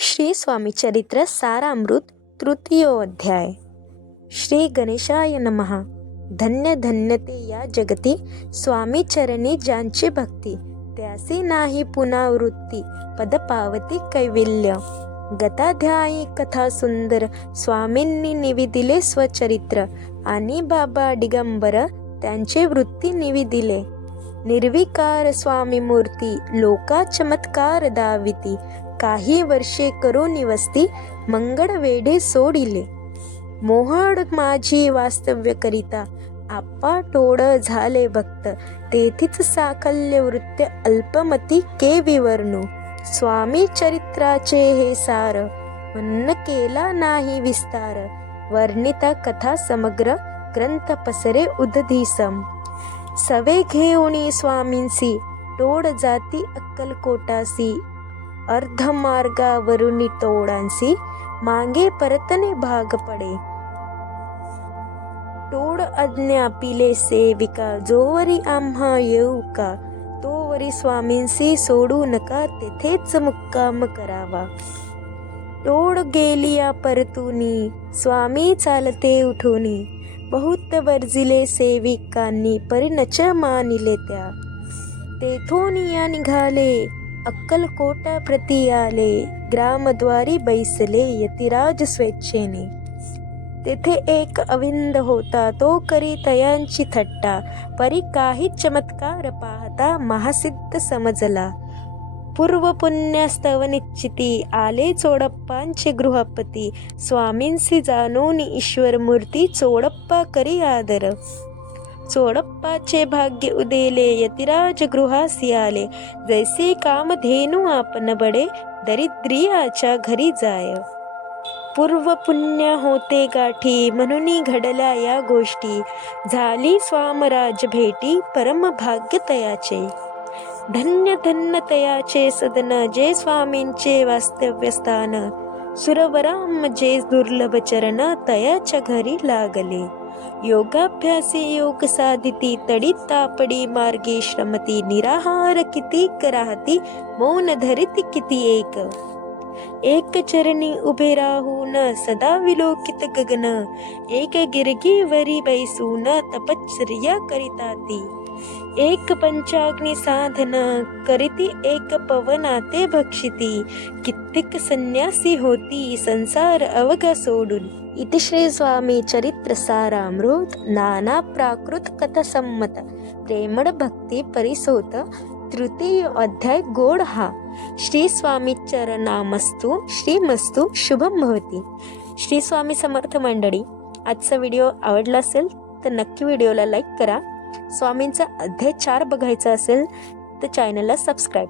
श्री स्वामी चरित्र सारामृत तृतीयोऽध्याय। श्री गणेशाय नमः। धन्य धन्य ते या जगती स्वामी चरणी ज्यांची भक्ती, त्यासी नाही पुनरावृत्ती पद पावती कैवल्य। गताध्यायी कथा सुंदर स्वामींनी निवेदिले स्वचरित्र आणि बाबा दिगंबर त्यांचे वृत्ती निवेदिले। निर्विकार स्वामी मूर्ती लोका चमत्कार दाविती, काही वर्षे करोनी वस्ती मंगळ वेढे सोडिले। मोहड माझी वास्तव्य करिता आप्पा टोळ झाले भक्त, तेथीच साकल्य वृत्य अल्पमती के विवर्णू। स्वामी चरित्राचे हे सार म्हणून केला नाही विस्तार, वर्णिता कथा समग्र ग्रंथ पसरे उदधीसम। सवे घेऊनी स्वामींसी टोळ जाती अक्कलकोटासी, अर्धमार्गावरुनी टोळांसी मागे परतणे भाग पडे। टोळ आज्ञापिले सेविका, जोवरी आम्हा येऊ का, तोवरी स्वामींसी सोडू नका तेथेच मुक्काम करावा। टोळ गेलिया परतुनी स्वामी चालते उठुनी, बहुत वर्जिले सेविकांनी परिणच मानिले त्या। तेथोनिया निघाले अक्कलकोटा प्रति आले, ग्रामद्वारी बैसले यतिराज स्वेच्छेने। तेथे एक अविंद होता तो करी तयांची थट्टा, परी काही चमत्कार पाहता महासिद्ध समजला। पूर्व पुण्यस्तव निश्चिती आले चोडप्पांचे गृहपती, स्वामींसी जाणून ईश्वर मूर्ती चोडप्पा करी आदर। चोडप्पाचे भाग्य उदेले यतिराज गृहासी आले, जैसे कामधेनू आपण बडे दरिद्रियाच्या घरी जाय। पूर्व पुण्य होते गाठी म्हणून घडल्या या गोष्टी, झाली स्वामराज भेटी परम भाग्य तयाचे। धन्य धन्य तयाचे सदन जे स्वामींचे वास्तव्य स्थान, सुरवराम जे दुर्लभ चरण तयाच्या घरी लागले। योगाभ्यासी योग साधिती तडी तापडी मार्गी श्रमती, निराहार किती राहती मौन धरिती किती एक। एक चरणी उभे राहून सदा विलोकित गगन, एक गिरगीवरी बैसून तपश्चर्या करिताती। एक पंचाग्नी साधन करीती एक पवनाते भक्षिती, कित्येक संन्यासी होती संसार अवघा सोडून। इति श्री स्वामी चरित्र सारामृत नाना प्राकृत कथा सम्मत प्रेमळ भक्ती परिसोत तृतीय अध्याय गोड हा। श्री स्वामी चरणामस्तु श्रीमस्तु शुभम भवती। श्री स्वामी समर्थ मंडळी, आजचा व्हिडिओ आवडला असेल तर नक्की व्हिडिओला लाईक करा। स्वामींचा अध्याय 4 बघायचा असेल तर चॅनलला सबस्क्राईब